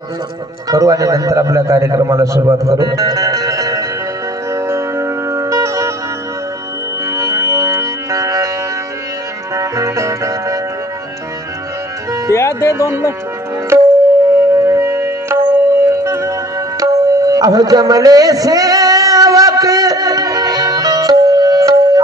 करू आणि नंतर आपल्या कार्यक्रमाला सुरुवात करू। त्या दे दोन अहो जमले सेवक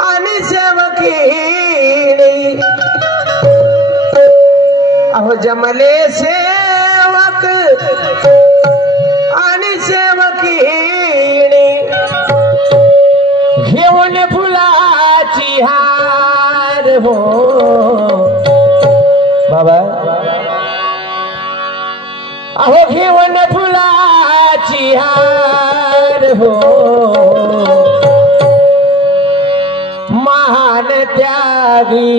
आणि सेवकीणी, अहो जमले सेवक आणि सेवकीणी, घेऊन फुलाची हार हो बाबा, अहो घेऊन फुलाची हार हो, महान त्यागी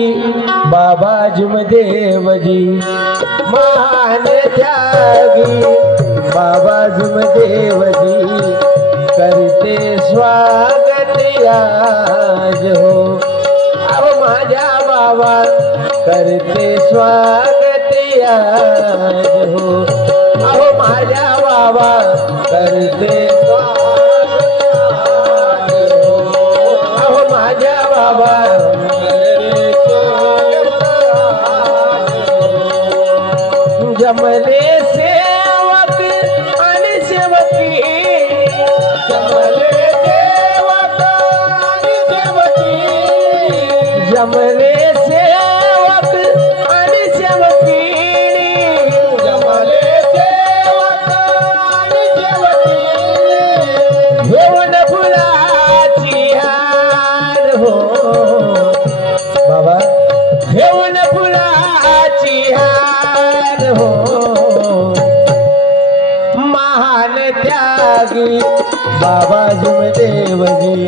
बाबा जुमदेवजी, महान त्यागी बाबा जुमदेवजी, करते स्वागत आज हो, अहो माझ्या बाबा करते स्वागत आज हो, अहो माझ्या बाबा करते स्वागत आज हो, अहो माझ्या बाबा करते स्वागत आज हो। जमले सेवक आणि सेवकी, जमले सेवक आणि सेवकी, जमले सेवक आणि सेवकीणी, जमले सेवक आणि सेवकीणी, घेऊन फुलाची हार हो बाबा, घेऊन फुलाची हार हो, महान त्यागी बाबा जुमदेवजी,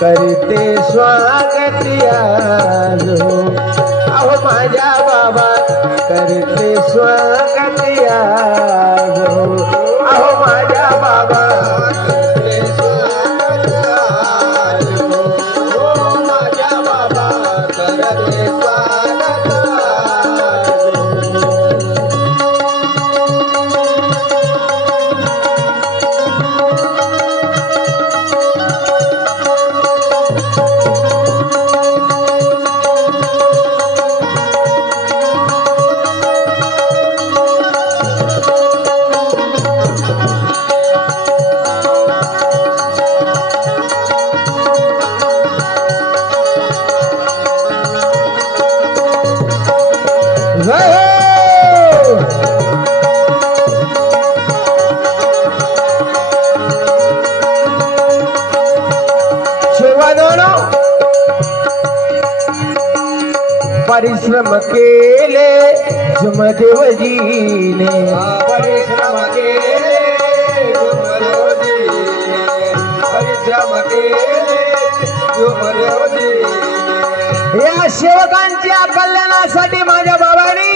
करते स्वागत आज हो, अहो माझ्या बाबा करते स्वागत आज हो, अहो माझ्या बाबा करते स्वागत आज हो, हो माझ्या बाबा करते स्वागत आज हो। परिश्रम केले जुमदेवजीने, परिश्रम केले जुमदेवजीने, परिश्रम केले जुमदेवजीने, या सेवकांच्या कल्याणासाठी माझ्या बाबांनी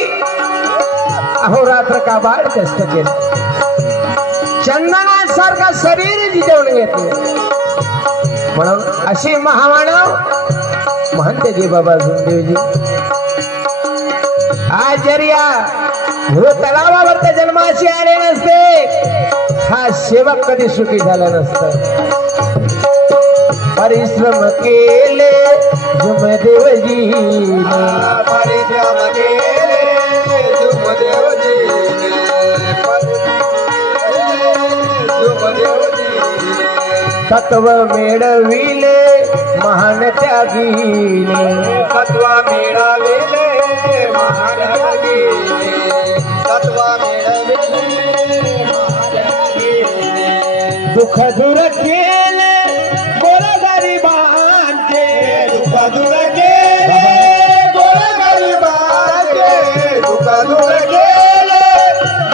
अहोरात्र काबाड कष्ट केले, चंदनासारखा शरीर जिजवून घेतले, म्हणून अशी महामानव महंत जी बाबा जुमदेवजी आज जरी या तलावावर जन्माशी आले नसते, हा सेवक कधी सुखी झाला नसता। परिश्रम केले जुमदेवजीने, परिश्रम केले जुमदेवजीने, तत्व मिळविले महान त्यागीने, तत्व मिळविले महान त्यागीने, तत्व मिळविले महान त्यागीने, दुःख दूर केले गोरगरिबांचे, दुःख दूर केले गोरगरिबांचे, दुःख दूर केले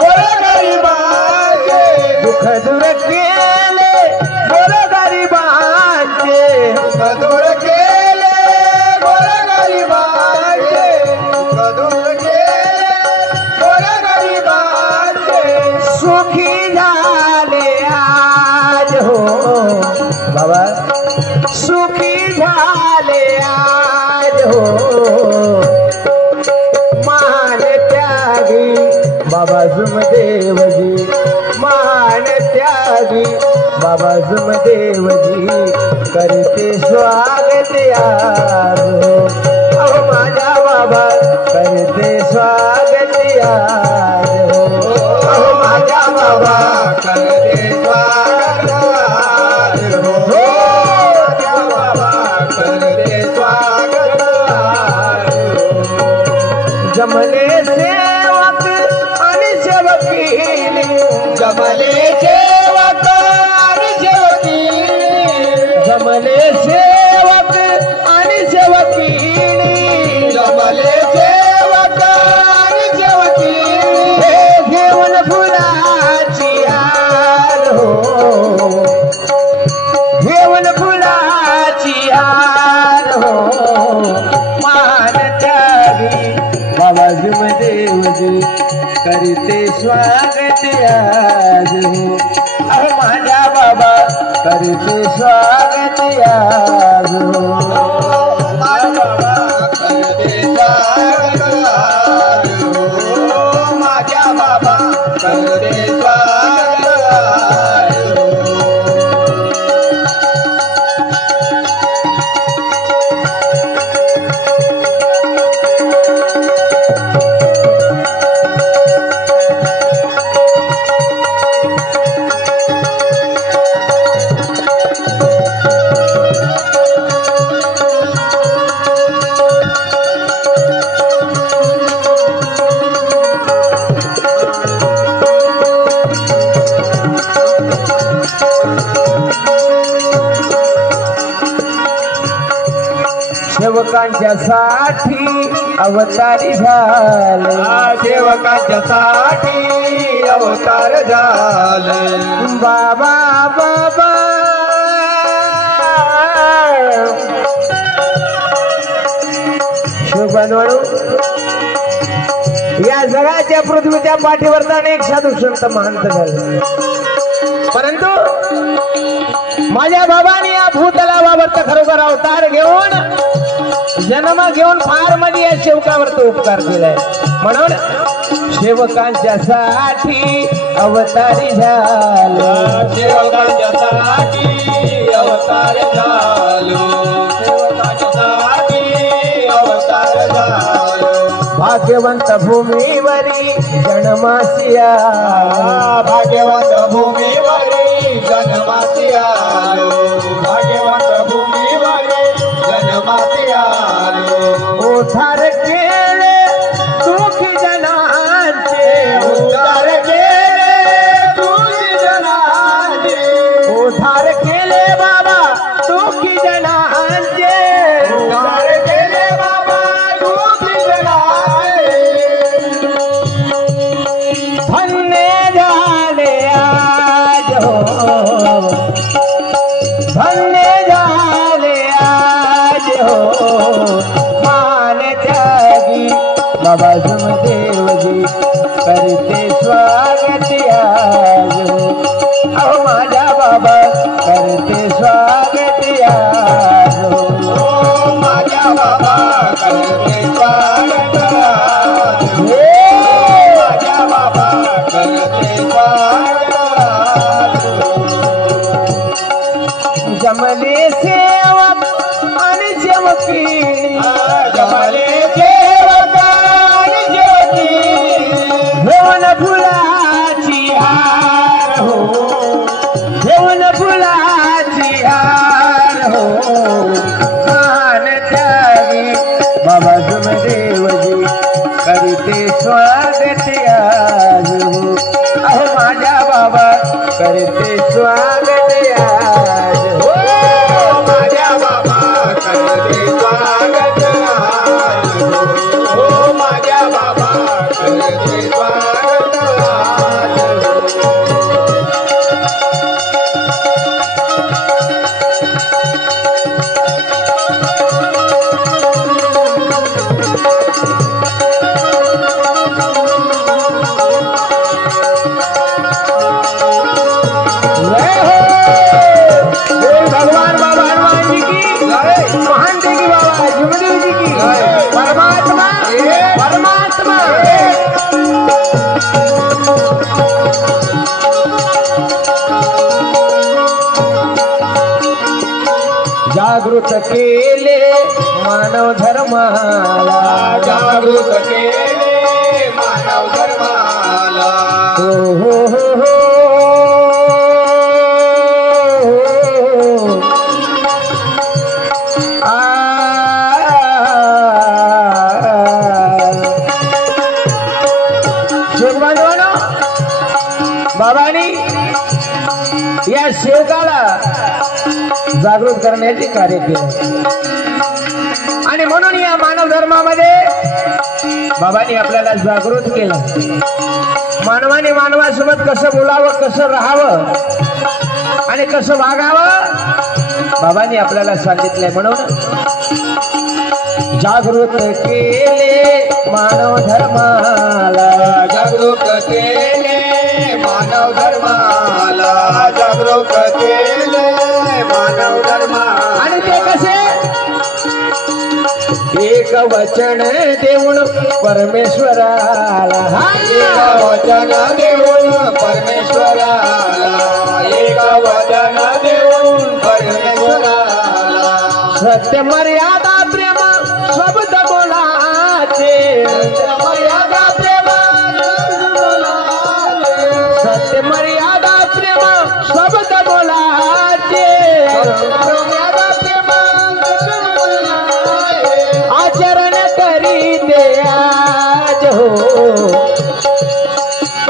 गोरगरिबांचे, दुःख दूर केले गोरगरिबांचे, दुःख दूर केले गोरगरिबांचे, दुःख दूर केले गोरगरिबांचे, सुखी झाले आज हो बाबा, सुखी झाले आज हो, महान त्यागी बाबा जुमदेवजी महान त्यागी बाबा सुमदेवजी करते स्वागत आज अहो माझ्या बाबा करते स्वागत आज अहो माझ्या बाबा करते स्वागत आज हो माझ्या बाबा करते स्वागत आज जमले सेवक आणि सेवकीने जमले सेवक आणि सेवकीने जमले सेवक आणि सेवकीने जमले सेवक आणि सेवकीने हे घेऊन फुलाची हार हो घेऊन फुलाची हार हो मान त्यागी बाबा सुमदेवजी करते स्वागत आज हो अहो माझ्या बाबा करते स्वागत आज हो माझ्या बाबा करते स्वागत आज हो माझ्या बाबा करते स्वागत आज हो सेवकांच्या साठी अवतारी झाले सेवकांच्या साठी अवतार झाले बाबा बाबा शुभनवळू या जगाच्या पृथ्वीच्या पाठीवरचा अनेक साधू संत महंत झाले परंतु माझ्या बाबांनी या भूतलावावरचा खरोखर अवतार घेऊन जन्म घेऊन फार मध्ये या सेवकावरचा उपकार केलाय म्हणून सेवकांच्या साठी अवतारी झालो सेवकांच्या साठी अवतार झालो सेवकांच्या साठी अवतार झालो भाग्यवंत भूमीवरी जन्मासी आलो भाग्यवंत भूमीवरी जन्मासी आलो भाग्यवंत भूमीवरी जन्मासी आलो उद्धार केले दुःखी जनांचे उद्धार केले दुःखी जनांचे उद्धार केले बाबा दुःखी जनांचे उद्धार केले बाबा दुःखी जनांचे धन्य झाले आज हो धन्य झाले आज हो मान त्यागी बाबा सुमदेवजी करते स्वागत आज हो अहो माझ्या बाबा करते स्वागत आज हो माझ्या बाबा करते स्वागत आज हो माझ्या बाबा करते स्वागत आज जमले सेवक आणि सेवकी जमले सेवक आणि सेवकी घेऊन फुलाची हार हो घेऊन फुलाची हार हो मान त्यागी बाबा सुमदेवजी करते स्वागत आज हो अहो माझ्या बाबा करते स्वागत आज हो माझ्या बाबा करते स्वागत आज हो माझ्या बाबा करते स्वागत आज भगवान बाबा हनुमान जी की महान देगी बाबा जुमदेव जी की परमात्मा परमात्मा जागृत केले मानव धर्माला, जागृत केले मानव धर्माला. हो हो हो हो. बाबांनी या सेवकाला जागृत करण्याचे कार्य केले आणि म्हणून या मानव धर्मामध्ये बाबांनी आपल्याला जागृत केलं. मानवाने मानवासोबत कसं बोलावं, कसं राहावं आणि कसं वागावं बाबांनी आपल्याला सांगितलंय. म्हणून जागृत केले मानव धर्माला, जागृत केले मानव धर्माला, जागृत केले मानव धर्माला. आणि ते कसे एक वचन देऊन परमेश्वराला, एक वचन देऊन परमेश्वराला, एक वचन देऊन परमेश्वराला. सत्य मर्यादा प्रेम शब्द बोलाचे, मर्यादा प्रेम सत्य मर्यादा प्रेम शब्द बोलाचे, आचरण करी दे आज हो,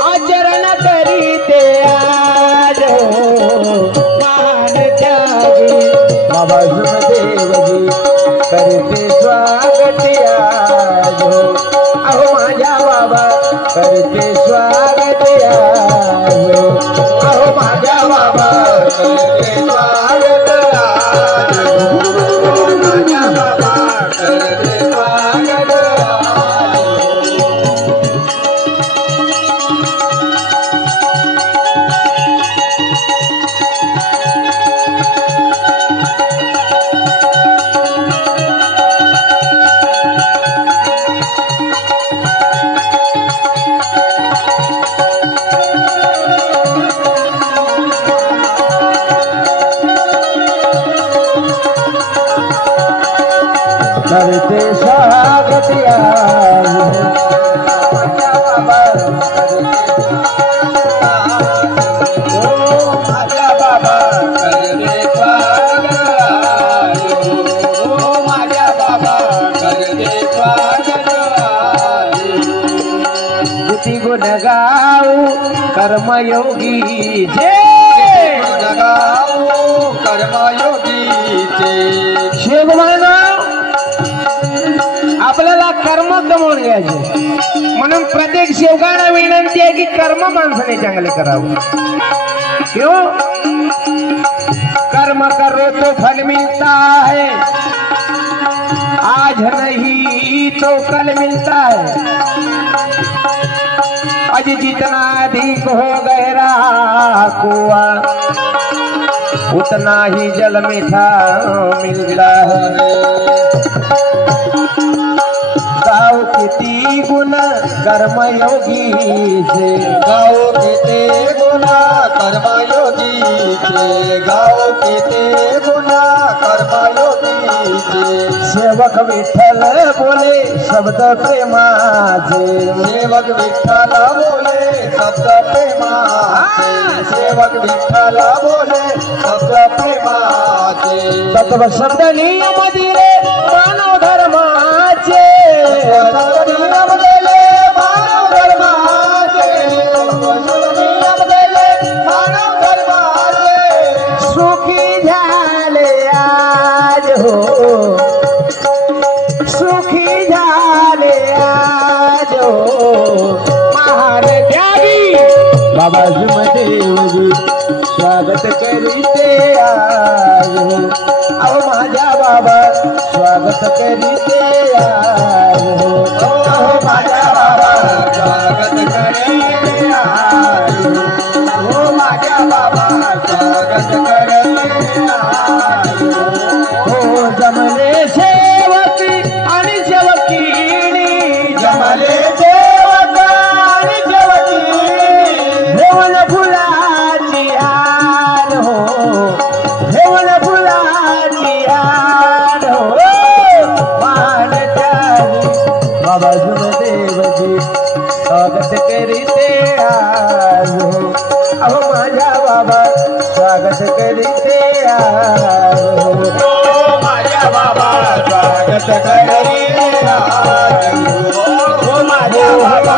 आचरण करी दे आज हो. महान त्यागी बाबा देवजी करते स्वागत आज हो. अहो माझ्या बाबा करते स्वागत आज हो. अहो माझ्या बाबा करते स्वागत आज हो. माझ्या बाबा करते स्वागत आज हो. करते स्वागत आज हो. माझ्या बाबा माझ्या बाबा करते स्वागत आज हो. माझ्या बाबा करते स्वागत आज हो. किती गुण गाऊ कर्मयोगी जे गाऊ कर्मयोगीचे. शिवमान आपल्याला कर्म कमवून घ्यायचे. म्हणून प्रत्येक सेवकांना विनंती आहे की कर्म माणसाने चांगले करावं. क्यों? कर्म करो तो फल मिलता है, आज नहीं तो कल मिलता है. आज जितना अधिक हो गहरा कुआ उतना ही जल मीठा मिलता है. गाओ किती गुण कर्मयोगी से, गाओ किती गुना कर्मयोगीचे. गाओ किती गुना कर्मयोगीचे. सेवक विठ्ठल बोले शब्द प्रेमाचे, सेवक विठ्ठल बोले शब्द प्रेमाचे. सेवक विठ्ठल बोले शब्द प्रेमाचे. तत्व शब्द नियम दिले मानव धर्माचे, नियम दिले मानव धर्माचे. नियम दिले मानव धर्माचे. सुखी झाले आज हो, सुखी झाले आज हो. महान त्यागी बाबा देवजी स्वागत करीते आज हो. अहो माझ्या बाबा स्वागत करीते आज हो. अहो माझ्या बाबा स्वागत करे आज हो. माझ्या बाबा स्वागत करे आज हो. जमले सेवकी आणि सेवकीणी, जमले सेवक आणि सेवकीणी. घेऊन फुलाची हार हो, घेऊन फुलाची हार अहो माझ्या बाबा स्वागत करीते आलो. हो माझ्या बाबा स्वागत करी हो माझ्या बाबा